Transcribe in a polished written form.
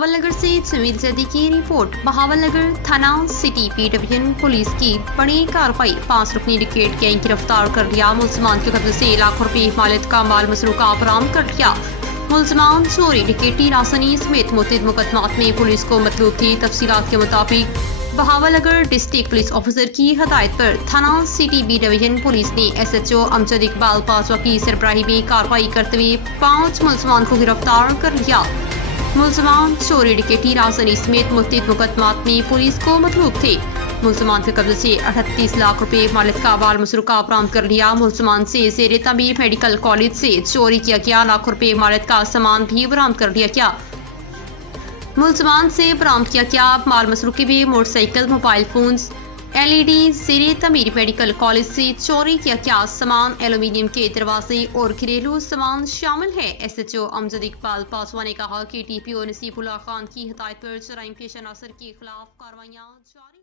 बहावलनगर से जमील जदी की रिपोर्ट। बहावलनगर थाना सिटी पी डिवीजन पुलिस की बड़ी कार्रवाई। 5 रुकनी डिकेट गैंग गिरफ्तार कर लिया। मुलजमान के कब्जे से लाखों रुपए मालियत का माल मसरूका बरामद कर लिया। मुलजमान चोरी डिकेटी रासनी समेत मुतअद्दिद मुकदमात में पुलिस को मतलूब थी। तफसीलात के मुताबिक बहावलनगर डिस्ट्रिक्ट पुलिस ऑफिसर की हदायत पर थाना सिटी बी डिवीजन पुलिस ने SHO अमजद इकबाल पासवा की सरबराही में कार्रवाई करते हुए 5 मुलजमान को गिरफ्तार कर लिया। मुलजमान चोरी डिकेटी रासनी समेत मुतअद्दिद मुकदमात में पुलिस को मतलूब थे। मुलजमान के कब्जे से 38 लाख रुपए मालियत का माल मसरूका बरामद कर लिया। मुलजमान से ज़ेरे तमीर मेडिकल कॉलेज से चोरी किया गया लाखों रुपए मालियत का सामान भी बरामद कर लिया गया। मुलजमान से बरामद किया गया माल मसरूके में मोटरसाइकिल, मोबाइल फोन्स, LED, ज़ेरे तमीर मेडिकल कॉलेज से चोरी किया गया सामान, एल्यूमिनियम के दरवाजे और घरेलू सामान शामिल है। SHO अमजद इकबाल पासवा ने कहा कि TPO नसीबुल्लाह खान की हिदायत पर जराइम पेशा नासर के खिलाफ कार्रवाइयाँ जारी